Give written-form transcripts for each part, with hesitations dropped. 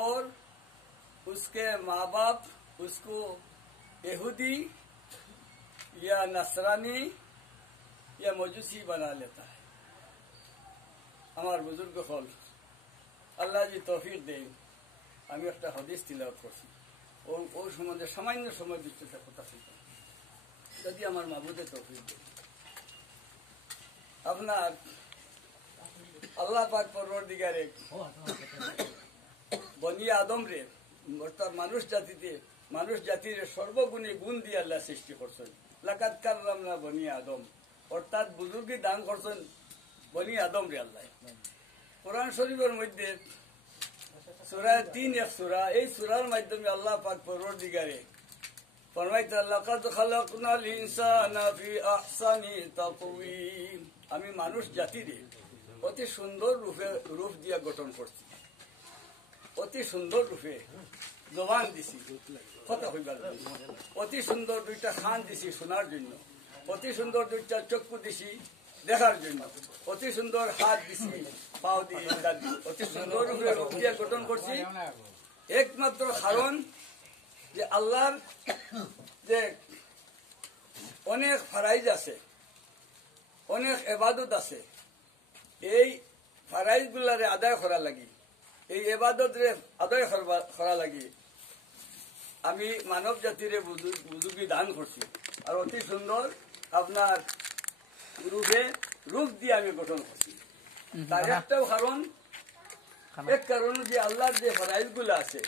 और उसके माँ बाप उसको यहूदी या नसरानी या मजूसी बना लेता है। हमार बुजुर्ग हल আল্লাহ जी तौफीक दें আমি একটা হাদিস তিলাওয়াত করছি ওই সম্বন্ধে সামান্য সময় দিতে কথা ছিল যদি আমার মাবুদে তৌফিক দেন আপনার আল্লাহ পাক পরওয়ারদিগারে বনি আদম রে অর্থাৎ মানুষ জাতির সর্বগুণে গুণ দিয়ে আল্লাহ সৃষ্টি করছেন লাকাদ কাররামনা বনি আদম অর্থাৎ বুজুর্গি দান করছেন বনি আদম রে আল্লাহ। কোরআন শরীফের মধ্যে সূরা 3 এক সূরা এই সূরার মাধ্যমে আল্লাহ পাক পরওয়ারদিগারে ফরমাইতে লাকাদ খালাকনাল ইনসানা ফি আহসানি তাকওয়িম আমি মানুষ জাতিরে অতি সুন্দর রূপ দিয়া গঠন করছি অতি সুন্দর রূপে জবান দিছি কথা হইবার অতি সুন্দর দুইটা খান দিছি শোনার জন্য অতি সুন্দর দুইটা চক্ষু দিছি দেখার জন্য অতি সুন্দর হাত দিছি পাও দিয়ে ইত্যাদি অতি সুন্দর রূপে রূপ দিয়া গঠন করছি একমাত্র কারণ যে আল্লাহর যে অনেক ফারাইজ আছে অনেক ইবাদত আছে এই ফারাইজ গুলারে আদায় করা লাগি এই ইবাদত রে আদায় করা লাগি আমি মানব জাতিরে বুজুর্গি দান করছি আর অতি সুন্দর আপনার রূপ দিয়ে আমি গঠন করছি তার একটাও কারণ এক কারণ যে আল্লাহর যে ফারাইজ গুলা আছে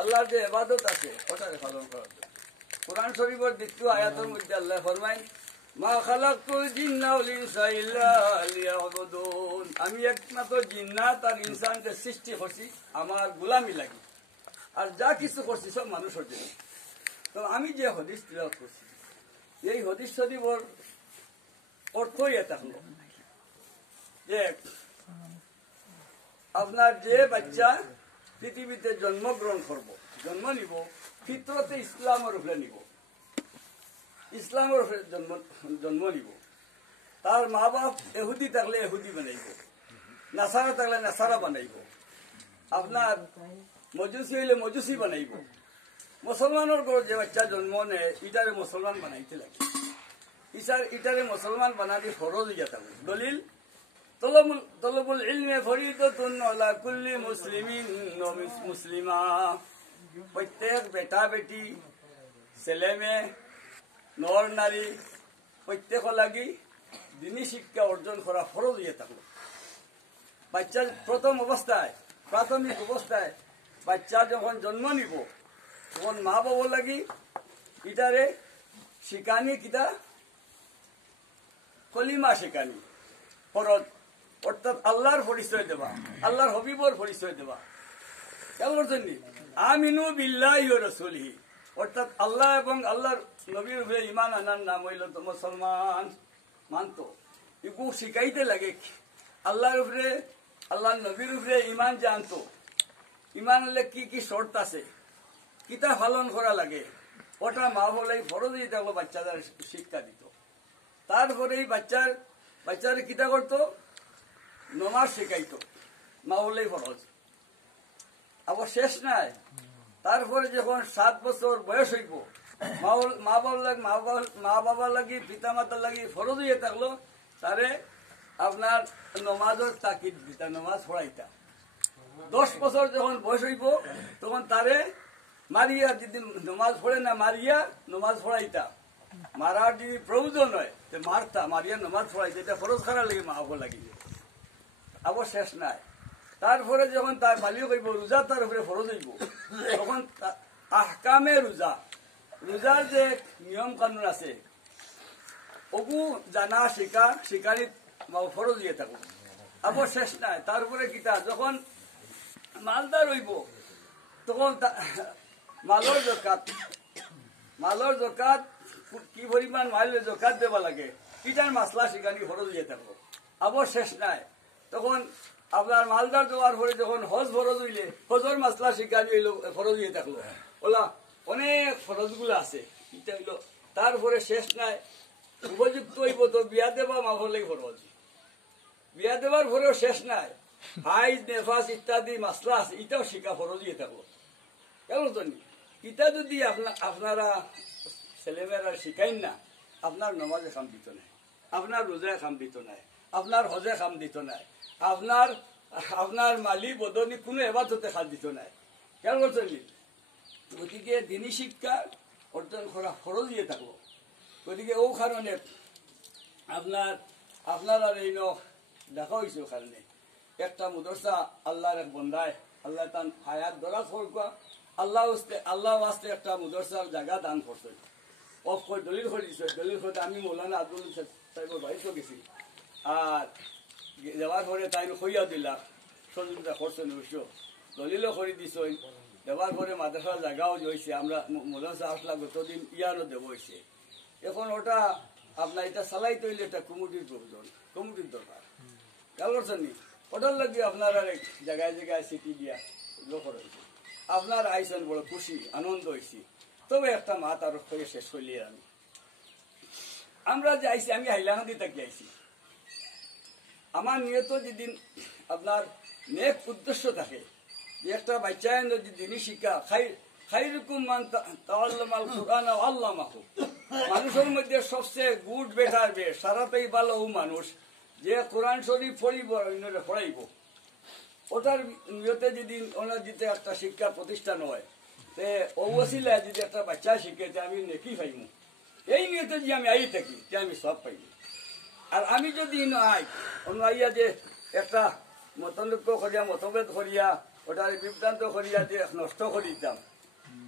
আল্লাহর যে ইবাদত আছে ওটাকে পালন করার জন্য কোরআন শরীফের দ্বিতীয় আয়াতের মধ্যে আল্লাহ ফরমায় মা খালাকতুল জিন্না ওয়াল ইনসা ইল্লা লিয়াবুদুন আমি একমাত্র জিন্নাত আর ইনসানকে সৃষ্টি করছি আমার গোলামি লাগি আর যা কিছু করছি সব মানুষের জন্য। তো আমি যে হাদিস তিলাওয়াত করছি এই হাদিস শরীফের অর্থই এটা হলো যে আপনার যে বাচ্চা পৃথিবীতে জন্মগ্রহণ করব জন্ম নিব ফিতরতে ইসলামের উপরে নিব ইসলামের উপরে জন্ম নিব তার মা বাপ এহুদি থাকলে এহুদি বানাইব নাসারা থাকলে নাসারা বানাইব আপনার মজুসি হইলে মজুসি বানাইব মুসলমানের ঘর যে বাচ্চা জন্ম নেয় ইটারে মুসলমান বানাইতে লাগে ইটারে মুসলমান বানাতে ফরজ হইয়া থাকবে দলিল তলবুল ইলমে ফরিদাতুন আলা কুল্লি মুসলিমিন ওয়া মুসলিমা প্রত্যেক বেটা বেটি ছেলে মেয়ে নর নারী প্রত্যেক লাগি দিনী শিক্ষা অর্জন করা ফরজ হইয়া থাকবে। বাচ্চা প্রথম অবস্থায় প্রাথমিক অবস্থায় বাচ্চা যখন জন্ম নিব তখন মা বাবা লাগি ইটারে শিকানি কিতা কলিমা শিকানি ফরজ অর্থাৎ আল্লাহর পরিচয় দেবা আল্লাহর হবিবর পরিচয় দেবা কেমন জন্য আমিনু বিল্লাহি ওয়া রাসূলিহি অর্থাৎ আল্লাহ এবং আল্লাহর নবীর উপরে ঈমান আনার নাম হইল তো মুসলমান মানতো এগু শিখাইতে লাগে আল্লাহর উপরে আল্লাহর নবীর উপরে ঈমান জানতো ঈমান হলে কি কি শর্ত আছে কিতা পালন করা লাগে ওটা মা বলে ফরজ দিতে হলো বাচ্চাদের শিক্ষা দিত। তারপরে বাচ্চার কিতা করতো নমাজ শিখাইতো মা বলেই ফরজ আবার শেষ নাই তারপরে যখন 7 বছর বয়স হইব মা বাবার লাগি পিতা মাতার লাগি ফরজ হইয়া থাকলো তারে আপনার নমাজের তাকিদ দিতা নমাজ পড়াইতা 10 বছর যখন বয়স হইব তখন তারে মারিয়া যদি নমাজ পড়ে না মারিয়া নমাজ পড়াইতা মারার যদি প্রয়োজন হয় তো মারতা মারিয়া নমাজ পড়াইতা এটা ফরজ করা লাগে মা বাবা লাগি আবার শেষ নাই তারপরে যখন তার বালিও কইব রোজা তার উপরে ফরজ হইব তখন আহকামে রোজার যে নিয়ম কানুন আছে ওগু জানা শিকারি ফরজ দিয়ে থাকুক আবার শেষ নাই তারপরে কিতা যখন মালদার হইব তখন মালর জকাত কি পরিমাণ মাইলের জকাত দেবা লাগে ইটার মাসলা শিকানি ফরজ দিয়ে থাকবো আবার শেষ নাই তখন আপনার মালদার দেওয়ার পরে যখন হজ ফরজ হইলে হজর মাসলা শিকানি হইল ফরজ হয়ে থাকলো ওলা অনেক ফরজ গুলো আছে এটা হইল তারপরে শেষ নাই উপযুক্ত হইব তো বিয়া দেবা মা হলেই ফরজ বিয়া দেবার পরেও শেষ নাই হাইজ নেফাস ইত্যাদি মাসলা আছে এটাও শিখা ফরজ দিয়ে থাকলো কেমন তো ইটা যদি আপনারা ছেলেমেয়েরা শিখাইন না আপনার নমাজে খাম দিত নাই আপনার রোজায় খাম দিত নাই আপনার হজে খাম দিত নাই আপনার মালি বদনি কোনো এবাদতে খাম দিত নাই কেমন করছেন গতিকে দিনী শিক্ষা অর্জন করা ফরজ দিয়ে থাকলো গতিকে ও কারণে আপনার আর এই দেখা হয়েছে ওখানে একটা মুদরসা আল্লাহর এক বন্ধায় আল্লাহ তান হায়াত ধরা ফলকা আল্লাহ ওয়াস্তে একটা মুদরসার জায়গা দান করছে অফ করে দলিল করে দিচ্ছে দলিল করে আমি মৌলানা আব্দুল সাহেবের বাড়িতে গেছি আর যাওয়ার পরে তাই খইয়া দিলাম সহযোগিতা করছেন অবশ্য দলিলও করে দিছ দেওয়ার পরে মাদ্রাসার জায়গাও হয়েছে আমরা মৌলানা আসলাম গতদিন ইয়ারও দেব হয়েছে এখন ওটা আপনার এটা চালাই তৈরি একটা কমিটির প্রয়োজন কমিটির দরকার খেয়াল করছেন নি ওটার লাগে আপনার আর জায়গায় জায়গায় সিটি দিয়া লোক রয়েছে আপনার আইসেন বড় খুশি আনন্দ হয়েছি তবে একটা মাত আরো হয়ে শেষ করলিয়ে আমরা যে আইসি আমি হাইলাকান্দি থেকে আইসি আমার নিয়ত যেদিন আপনার নেক উদ্দেশ্য থাকে যে একটা বাচ্চা যদি দিনী শিক্ষা খাইরুকুম মান তাআল্লামাল কুরআন ওয়া আল্লামাহু মানুষের মধ্যে সবচেয়ে গুড বেটার বে সারাতেই ভালো মানুষ যে কোরআন শরীফ পড়িব অন্যরে পড়াইব ওটার নিয়তে যদি ওনার দিতে একটা শিক্ষা প্রতিষ্ঠান হয় তে অবসিলা যদি একটা বাচ্চা শিখে আমি নেকি পাইব এই নিয়তে যদি আমি আই থাকি তে আমি সব পাইব আর আমি যদি আই অন্য আইয়া যে একটা মতলক্য করিয়া মতভেদ করিয়া ওটার বিভ্রান্ত করিয়া যে নষ্ট করে দিতাম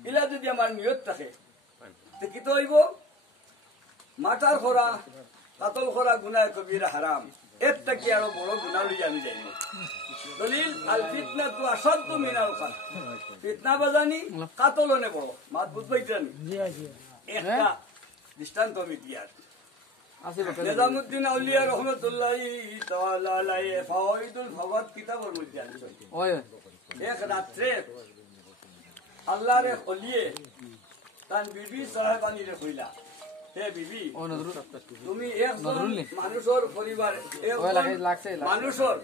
এলা যদি আমার নিয়ত থাকে তো কি তো হইব মাটার খরা কাতল খরা গুনায় কবিরা হারাম এর থেকে আরো বড় গুণা লইয়া আমি যাইব দলিল আল ফিতনা তো আসাধ্য মিনাল খান ফিতনা বাজানি কাতল নে বড় মাত বুঝবাইতেন একটা দৃষ্টান্ত আমি দিয়ার নিজামুদ্দিন আউলিয়া রহমতুল্লাহি তাআলা আলাইহি ফাওয়াইদুল ফাওয়াদ কিতাবের মধ্যে আনছেন এক রাত্রে আল্লাহর ওলিয়ে তান বিবি সাহেবানিরে কইলা হে বিবি তুমি একজন মানুষের পরিবার মানুষের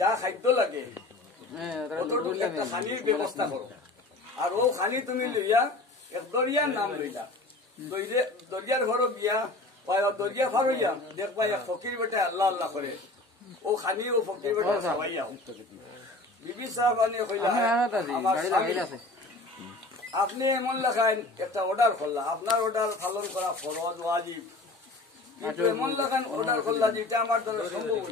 যা খাদ্য লাগে একটা খানির ব্যবস্থা করো আর ও খানি তুমি লইয়া এক দরিয়ার নাম লইলা দরিয়ার ঘর গিয়া দরিয়া ফার হইয়া দেখবা এক ফকির বেটা আল্লাহ আল্লাহ করে ও খানি ও ফকির বেটা সবাইয়া বিবি সাহেবানি কইলা আমার স্বামী আপনি এমন লেখায় একটা অর্ডার করলা আপনার অর্ডার পালন করা ফরজ ওয়াজিব এমন লেখান অর্ডার করলা যেটা আমার দ্বারা সম্ভব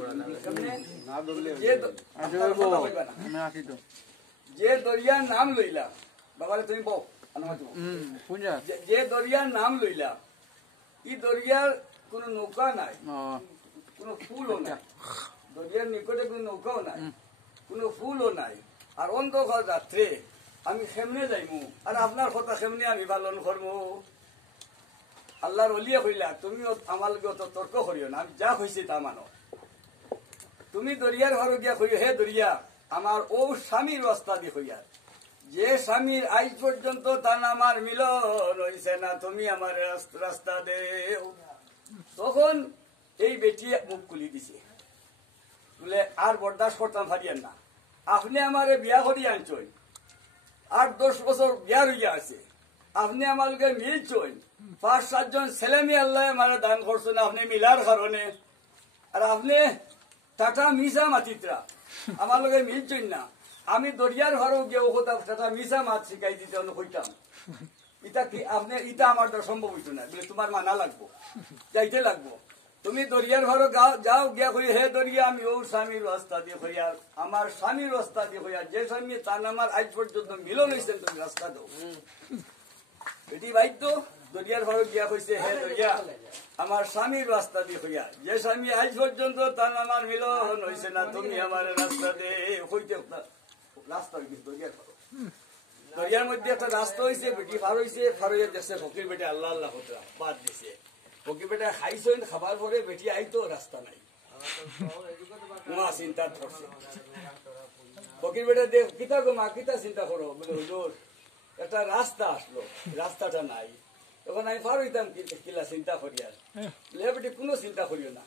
যে দরিয়ার নাম লইলা বাবারে তুমি বউ যে দরিয়ার নাম লইলা এই দরিয়ার কোন নৌকা নাই কোন ফুলও নাই দরিয়ার নিকটে কোন নৌকাও নাই কোন ফুলও নাই আর অন্ধকার রাত্রে আমি খেমনে যাইমু আর আপনার কথা খেমনে আমি পালন করবো আল্লাহর ওলিয়া কইলা তুমিও আমার লগে অত তর্ক করিও না আমি যা হয়েছে তা মানো তুমি দরিয়ার ঘর গিয়া কইও হে দরিয়া আমার ও স্বামীর রাস্তা দিয়ে হইয়া যে স্বামীর আজ পর্যন্ত তার আমার মিলন হইছে না তুমি আমার রাস্তা দেও তখন এই বেটি মুখ খুলি দিছে বলে আর বরদাস্ত করতাম পারিয়েন না আপনি আমারে বিয়া করিয়া আনছেন 8-10 বছর বিয়া হইয়া আছে আপনি আমাকে মিলছেন 5-7 জন ছেলে মেয়ে আল্লাহ আমার দান করছেন আপনি মিলার কারণে আর আপনি টাটা মিসা মাতিত্রা আমার লগে মিলছেন না আমি দরিয়ার ঘরও গিয়ে ও কথা টাটা মিসা মাত শিখাই দিতে কইতাম ইটা কি আপনি ইটা আমার দ্বারা সম্ভব হইতো না বলে তোমার মানা লাগবো যাইতে লাগবো তুমি দরিয়ার ঘর যাও গিয়া কই হে দরিয়া আমি ওর স্বামীর রাস্তা দিয়ে হইয়া আমার স্বামীর রাস্তা দিয়ে হইয়া যে স্বামী তার আমার আজ পর্যন্ত মিলন হয়েছেন তুমি রাস্তা দাও বেটি বাইদ্য দরিয়ার ঘর গিয়া কইছে হে দরিয়া আমার স্বামীর রাস্তা দিয়ে হইয়া যে স্বামী আজ পর্যন্ত তার আমার মিলন হয়েছে না তুমি আমার রাস্তা দে হইতে রাস্তা হইছে দরিয়ার ঘর দরিয়ার মধ্যে একটা রাস্তা হয়েছে বেটি ফার হয়েছে ফার হইয়া দেখছে ফকির বেটে আল্লাহ আল্লাহ হতরা বাদ দিছে ফকির বেটা খাইছেন খাবার পরে বেটি আইতো রাস্তা নাই চিন্তা করছে ফকির বেটা দেখ কিতা গো মা কিতা চিন্তা করো বলে হুজুর একটা রাস্তা আসলো রাস্তাটা নাই এখন আমি ফার হইতাম কিলা চিন্তা করি আর বেটি কোনো চিন্তা করিও না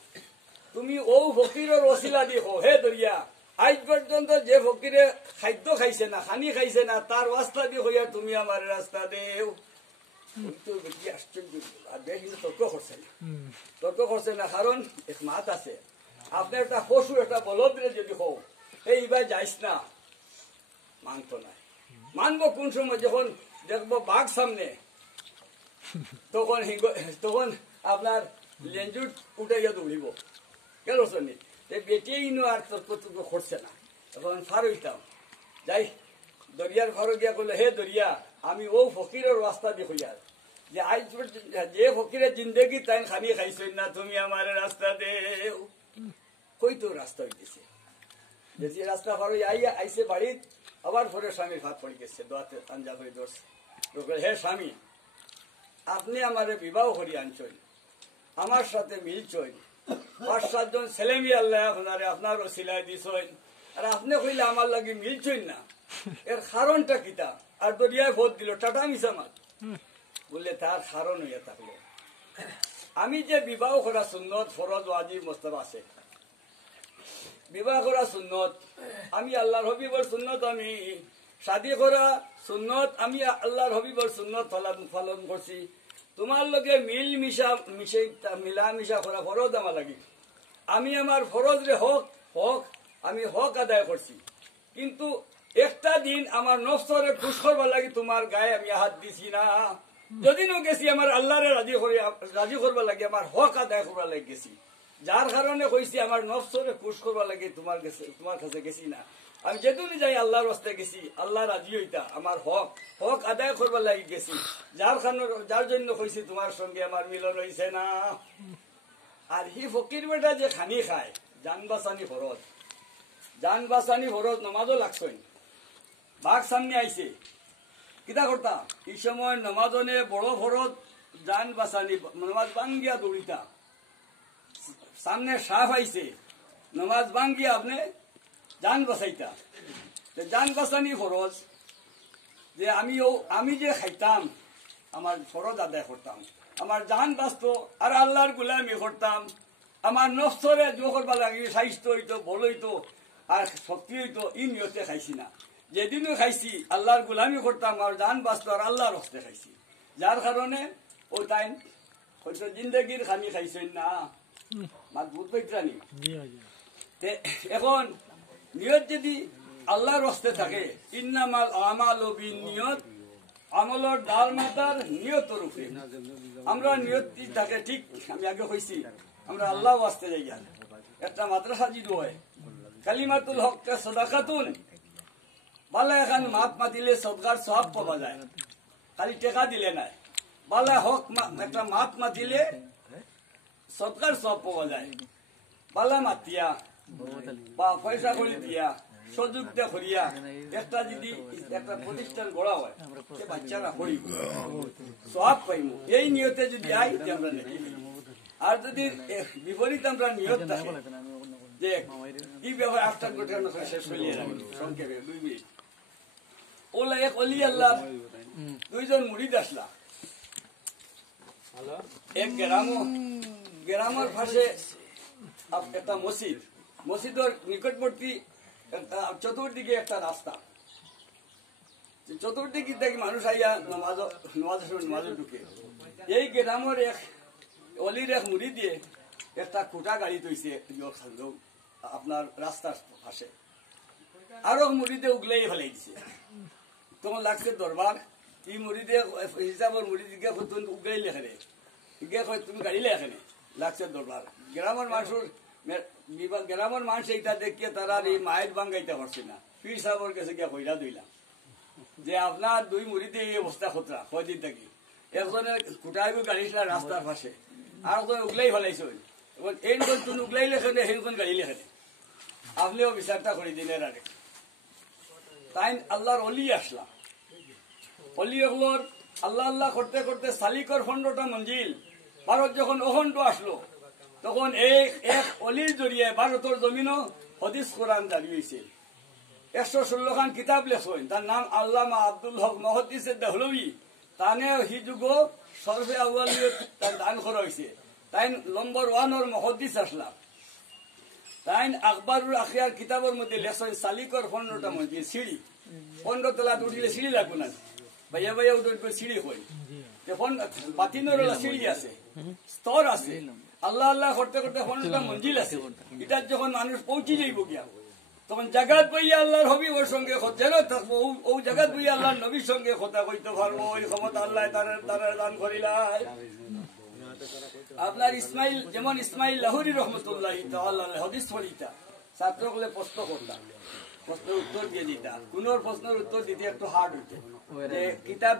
তুমি ও ফকিরের ওসিলা দেখো হে দরিয়া আজ পর্যন্ত যে ফকিরে খাদ্য খাইছে না খানি খাইছে না তার রাস্তা দিয়ে হইয়া তুমি আমার রাস্তা দেও কি আশ্চর্য আর বেশি তর্ক করছে না তর্ক করছে না কারণ এক মাত আছে আপনি একটা পশু একটা বলদরে যদি হোক এইবার যাইস না মানতো না মানবো কোন সময় যখন দেখবো বাঘ সামনে তখন তখন আপনার লেঞ্জুট উঠে গিয়ে দৌড়িব কেন শোনি বেটিয়েই নো আর তর্ক করছে না তখন ফার হইতাম যাই দরিয়ার ঘর গিয়া করলে হে দরিয়া আমি ও ফকিরের রাস্তা দিয়ে হইয়ার যে আজ যে ফকিরের জিন্দগি তাই খানি খাইছেন না তুমি আমার রাস্তা দেও কই তো রাস্তা হইতেছে যে রাস্তা ফার আইয়া আইসে বাড়ির আবার পরে স্বামীর হাত পড়ে গেছে দোয়াতে আঞ্জা করে ধরছে হে স্বামী আপনি আমার বিবাহ করি আনছেন আমার সাথে মিলছেন 5-7 জন ছেলে মেয়ে আল্লাহ আপনার ওসিলাই দিছেন আর আপনি কইলে আমার লাগে মিলছেন না এর কারণটা কিতা আর দরিয়ায় ভোট দিল টাটা মিসামাত বললে তার কারণ হইয়া থাকলো আমি যে বিবাহ করা সুন্নত ফরজ ওয়াজিব মোস্তাব আছে বিবাহ করা সুন্নত আমি আল্লাহর হবিবর সুন্নত আমি শাদী করা সুন্নত আমি আল্লাহর হবিবর সুন্নত পালন করছি তোমার লগে মিলা মিশা করা ফরজ আমার লাগি আমি আমার ফরজ রে হক আমি হক আদায় করছি কিন্তু একটা দিন আমার নফসরে খুশ করবার লাগি তোমার গায়ে আমি হাত দিছি না যদিও গেছি আমার আল্লাহরে রাজি করবার লাগে আমার হক আদায় করবার লাগে গেছি যার কারণে কইছি আমার নফসরে খুশ করবার লাগে তোমার কাছে গেছি না আমি যেদিনই যাই আল্লাহর রাস্তে গেছি আল্লাহ রাজি হইতা আমার হক আদায় করবার লাগে গেছি যার জন্য কইছি তোমার সঙ্গে আমার মিলন হইছে না আর হি ফকির বেটা যে খানি খায় জান বাসানি ফরজ নমাজও লাগছেন বাঘ সামনে আইছে কিতা করতা এই সময় নমাজনে বড় ফরজ জান বাসানি নমাজ বাঙ্গিয়া দৌড়িতা সামনে সাফ আইছে নমাজ বাঙ্গিয়া আপনি জান বাসাইতা জান বাসানি ফরজ যে আমি যে খাইতাম আমার ফরজ আদায় করতাম আমার জান বাঁচত আর আল্লাহর গুলামি করতাম আমার নফসরে জো করবার লাগে স্বাস্থ্য হইতো বল হইতো আর শক্তি হইতো ই নিয়তে খাইছি না যেদিনও খাইছি আল্লাহর গুলামি করতাম আর জান বাঁচত আর আল্লাহর হস্তে খাইছি যার কারণে ও তাই হয়তো জিন্দগির খানি খাইছেন না মাত বুধ বৈত্রানি এখন নিয়ত যদি আল্লাহর হস্তে থাকে ইন্নামাল আমাল ও বিনিয়ত আমলের ডাল মাতার নিয়তর উপরে আমরা নিয়ত থাকে ঠিক আমি আগে কইছি আমরা আল্লাহ ওয়াস্তে যাই একটা মাদ্রাসা যদি হয় কালিমাতুল হক সাদাকাতুন বালা এখন মাত মাতিলে সদকার সওয়াব পাওয়া যায় খালি টাকা দিলে নাই বালা হক একটা মাত মাতিলে সদকার সওয়াব পাওয়া যায় বালা মাতিয়া বা পয়সা করে দিয়া সযুক্তা করিয়া একটা যদি একটা প্রতিষ্ঠান গড়া হয় সে বাচ্চারা হরি সওয়াব পাইব এই নিয়তে যদি আই আমরা নাকি আর যদি বিপরীত আমরা নিয়ত থাকে যে কি ব্যাপার আফটার ঘটনা করে শেষ হইলে সংক্ষেপে 2 মিনিট ওলা এক অলি আল্লাহ 2 জন মুরিদ আসলা এক গ্রামের পাশে একটা মসজিদের নিকটবর্তী চতুর্দিকে একটা রাস্তা চতুর্দিকে দেখি মানুষ আইয়া নমাজ ঢুকে এই গ্রামের এক অলির এক মুড়ি দিয়ে একটা খুঁটা গাড়ি তৈছে আপনার রাস্তার পাশে আরো মুড়িতে উগলাই ফেলাই দিছে তখন লাগছে দরবার এই মুড়িতে হিসাবের মুড়ি দিকে উগলাই লেখানে তুমি গাড়ি লেখানে লাগছে দরবার গ্রামের মানুষ এইটা দেখিয়ে তারা এই মায়ের বাঙ্গাইতে পারছে না পীর সাহেবের কাছে গিয়ে কইরা দইলাম যে আপনার 2 মুড়িতে এই অবস্থা খতরা কয়দিন থাকি একজনের খুঁটাইব গাড়ি রাস্তার পাশে আর একজন উগলাই ফেলাইছে এইরকম তুমি উগলাই লেখেনে সেইরকম গাড়ি লেখেনে আপনিও বিচারটা করে দিলেন আরে তাই আল্লাহর অলি আসলাম অলি হলোর আল্লাহ করতে করতে সালিকর 15টা মঞ্জিল ভারত যখন অখণ্ড আসলো তখন এক অলির জড়িয়ে ভারতের জমিনও হাদিস কোরআন দাঁড়িয়েছে 116 খান কিতাব লেখেন তার নাম আল্লামা আব্দুল হক মুহাদ্দিস দেহলভী তানে হি যুগ সর্বে আউয়ালিয়ত তার দান করা হয়েছে তাই নম্বর 1 মুহাদ্দিস আসলাম তাই আকবরুল আখিয়ার কিতাবের মধ্যে লেখছেন সালিকর 15টা মঞ্জিল সিঁড়ি 15 তলা উঠলে সিঁড়ি লাগবে না ভাইয়া ভাইয়া উঠে সিঁড়ি হয় যখন বাতিনের সিঁড়ি আছে স্তর আছে আল্লাহ আল্লাহ করতে করতে 15টা মঞ্জিল আছে এটা যখন মানুষ পৌঁছে যাইব গিয়া তখন জাগাত বইয়া আল্লাহর হবিবর সঙ্গে যেন থাকবো ও জাগাত বইয়া আল্লাহর নবীর সঙ্গে কথা কইতে পারবো ওই ক্ষমতা আল্লাহ তার দান করিলাই। আপনার ইসমাইল যেমন ইসমাইল লাহুরি রহমতুল্লাহ হদিস পড়িতা ছাত্রগুলো প্রশ্ন করতাম প্রশ্নের উত্তর দিয়ে দিতা কোন প্রশ্নের উত্তর দিতে একটু হার্ড হইতে কিতাব